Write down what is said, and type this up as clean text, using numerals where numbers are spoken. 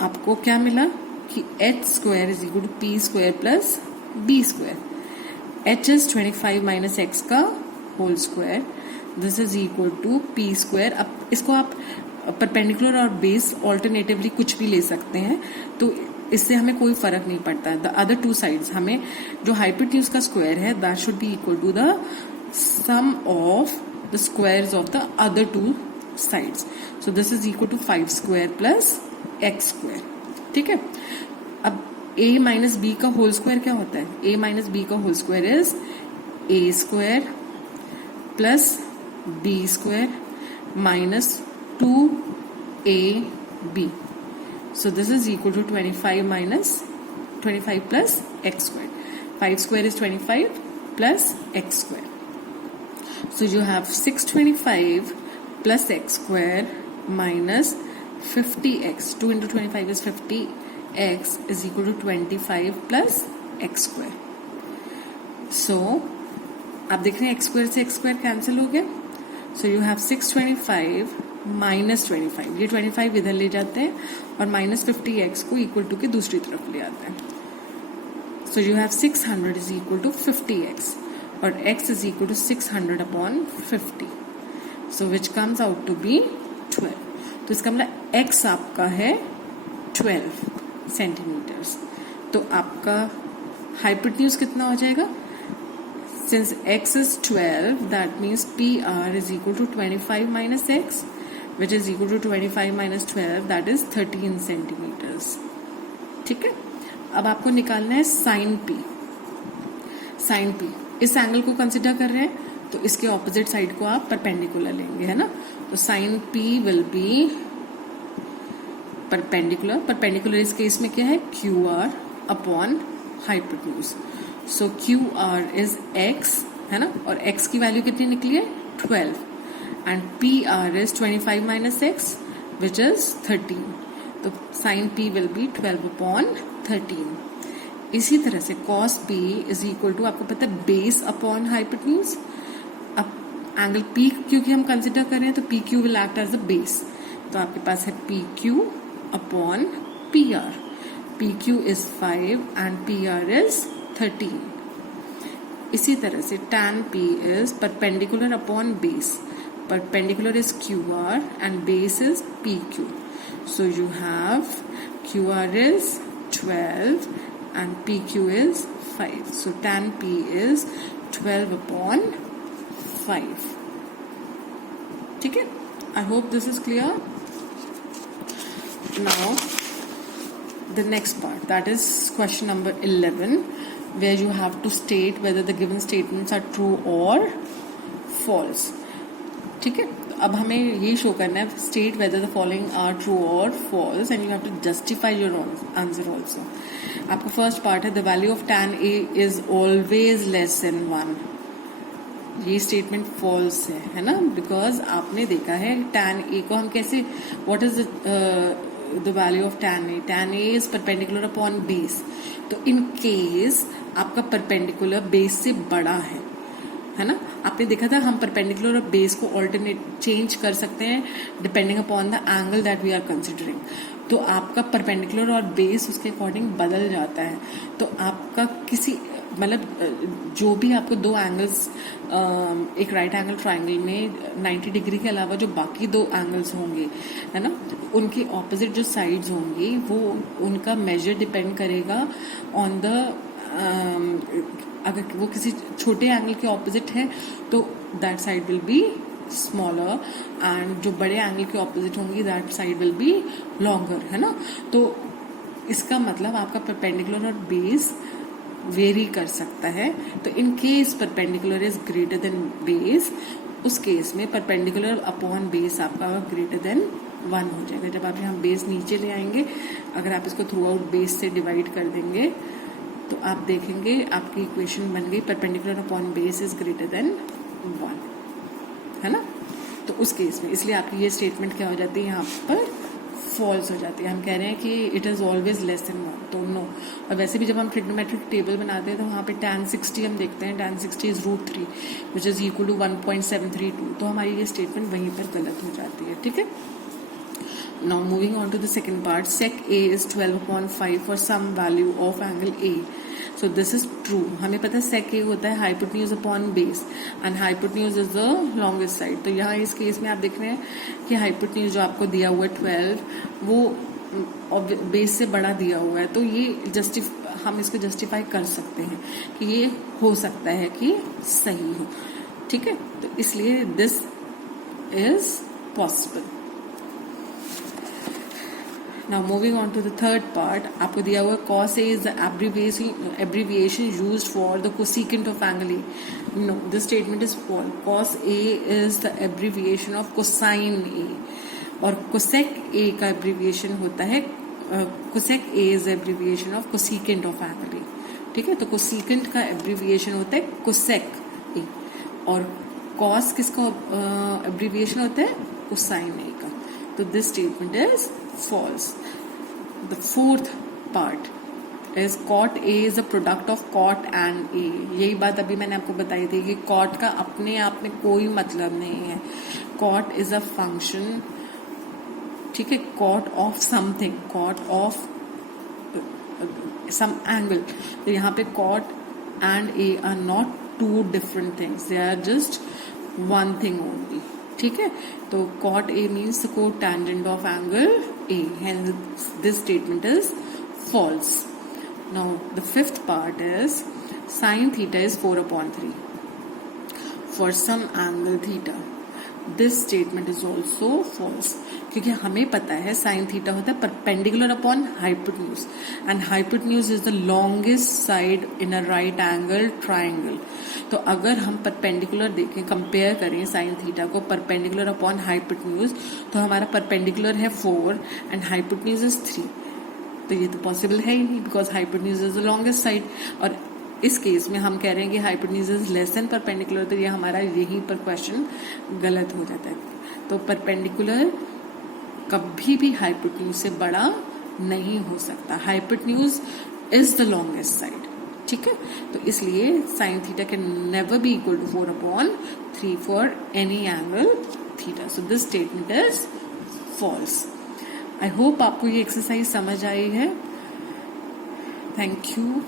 आपको क्या मिला कि h square is equal to p square plus b square. h is 25 minus x का whole square, this is equal to p square. अब इसको आप परपेंडिकुलर और बेस ऑल्टरनेटिवली कुछ भी ले सकते हैं, तो इससे हमें कोई फर्क नहीं पड़ता। द अदर टू साइड्स, हमें जो हाइपोटेन्यूज का स्क्वायर है that should be equal to the sum of the squares of the other two sides. So this is equal to 5 square plus x square. ठीक है, अब a माइनस बी का whole square क्या होता है? a minus b का whole square is a square plus b square minus 2ab. So this is equal to 25 minus 25 plus x square. 5 square is 25 plus x square. So you have 625 plus x square minus 50x. 2 into 25 is 50x is equal to 25 plus x square. So आप देख रहे हैं x square से x square cancel हो गया. So you have 625 minus 25, ये 25 इधर ले जाते हैं और माइनस 50x को इक्वल टू के दूसरी तरफ ले आते हैं. So you have 600 is equal to 50x और x is equal to 600 upon 50. So which comes out to be 12. तो इसका मतलब x आपका है 12 सेंटीमीटर्स. तो आपका हाइपोटेन्यूज कितना हो जाएगा? Since x is 12, that means PR is equal to 25 minus x, which is equal to 25 minus 12, that is 13 centimeters. ठीक है, अब आपको निकालना है sin P. sin P, इस एंगल को कंसिडर कर रहे हैं तो इसके ऑपोजिट साइड को आप परपेंडिकुलर लेंगे, है ना. तो sin P will be perpendicular. Perpendicular इस केस में क्या है? QR upon hypotenuse. So QR is x, है ना, और x की वैल्यू कितनी निकली है? 12. And PR is 25 minus x which is 13. तो sin P will be 12 upon 13. इसी तरह से cos P is equal to, आपको पता है, बेस अपॉन हाइपोटेन्यूज. अब एंगल P क्योंकि हम कंसिडर कर रहे हैं तो PQ will act as a base. तो आपके पास है PQ upon PR. PQ is 5 and PR is 13. इसी तरह से tan P is perpendicular upon base. Perpendicular is QR and base is PQ. So you have QR is 12 and PQ is 5. So tan P is 12 upon 5. ठीक है? I hope this is clear. Now the next part, that is question number 11, where you have to state whether the given statements are true or false. ठीक है, अब हमें ये show करना है, state whether the following are true or false, and you have to justify your answer also. आपका first part है, the value of tan A is always less than 1. ये स्टेटमेंट फॉल्स है ना, बिकॉज आपने देखा है tan A को हम कैसे, what is the value of tan A? tan A is perpendicular upon base. तो इन केस आपका परपेंडिकुलर बेस से बड़ा है ना. आपने देखा था हम परपेंडिकुलर और बेस को ऑल्टरनेट चेंज कर सकते हैं depending upon the angle that we are considering. तो आपका परपेंडिकुलर और बेस उसके अकॉर्डिंग बदल जाता है. तो आपका किसी मतलब जो भी आपको दो एंगल्स, एक राइट एंगल ट्राइंगल में 90 डिग्री के अलावा जो बाकी दो एंगल्स होंगे, है ना, उनके ऑपोजिट जो साइड्स होंगी वो उनका मेजर डिपेंड करेगा ऑन द, अगर वो किसी छोटे एंगल के ऑपोजिट है तो that side will be smaller and जो बड़े एंगल के ऑपोजिट होंगी that side will be longer, है ना. तो इसका मतलब आपका परपेंडिकुलर और बेस वेरी कर सकता है. तो in case perpendicular is greater than base, उस केस में परपेंडिकुलर अपॉन बेस आपका ग्रेटर देन 1 हो जाएगा. जब आप यहाँ बेस नीचे ले आएंगे, अगर आप इसको थ्रू आउट बेस से डिवाइड कर देंगे तो आप देखेंगे आपकी इक्वेशन बन गई perpendicular upon base is greater than 1, है ना. तो उस केस में इसलिए आपकी ये स्टेटमेंट क्या हो जाती है, यहाँ पर फॉल्स हो जाती है. हम कह रहे हैं कि it is always less than 1, तो नो. और वैसे भी जब हम ट्रिग्नोमेट्रिक टेबल बनाते हैं तो वहाँ पे tan 60 हम देखते हैं, tan 60 is √3 which is equal to 1.732. तो हमारी ये स्टेटमेंट वहीं पर गलत हो जाती है. ठीक है, Now moving on to the second part, sec A is 12/5 for some value of angle A. So this is true. हमें पता है sec A होता है hypotenuse upon base and hypotenuse is the longest side. तो यहाँ इस case में आप देख रहे हैं कि hypotenuse जो आपको दिया हुआ है 12 वो बेस से बड़ा दिया हुआ है, तो ये हम इसको जस्टिफाई कर सकते हैं कि ये हो सकता है कि सही हो, ठीक है। तो इसलिए this is possible. Now moving on to the third part, आपको दिया हुआ cos A is the abbreviation used for the cosecant of angle A. No, this statement is false. Cos A is the abbreviation of cosine A, और cosec A का abbreviation होता है cosec A is the abbreviation of cosecant of angle A. ठीक है, तो cosecant का abbreviation होता है cosec A, और cos किसका abbreviation होता है cosine A का। तो this statement is false. The fourth part is cot A is a product of cot and A. यही बात अभी मैंने आपको बताई थी कि cot का अपने आप में कोई मतलब नहीं है। cot is a function, ठीक है, cot of something, cot of some angle. तो यहाँ पे cot and A are not two different things, they are just one thing only. ठीक है, तो cot A means the cotangent of angle A, hence this statement is false. Now the fifth part is sin theta is 4/3 for some angle theta. This statement is also false, क्योंकि हमें पता है sine theta होता है perpendicular upon hypotenuse, and hypotenuse is the longest side in a right angle triangle. तो अगर हम perpendicular देखें, कंपेयर करें साइन थीटा को परपेंडिकुलर अपॉन हाइपोटेन्यूज, तो हमारा परपेंडिकुलर है 4 एंड हाइपोटेन्यूज इज 3। तो ये तो पॉसिबल है ही नहीं, because hypotenuse is the longest side, और इस केस में हम कह रहे हैं कि hypotenuse is less than perpendicular, तो ये हमारा यहीं पर क्वेश्चन गलत हो जाता है। तो परपेंडिकुलर कभी भी हाइपोटेन्यूज से बड़ा नहीं हो सकता, hypotenuse is the longest side, ठीक है। तो इसलिए sine theta can never be equal to 4/3 for any angle theta. So this statement is false. I hope आपको ये एक्सरसाइज समझ आई है। Thank you.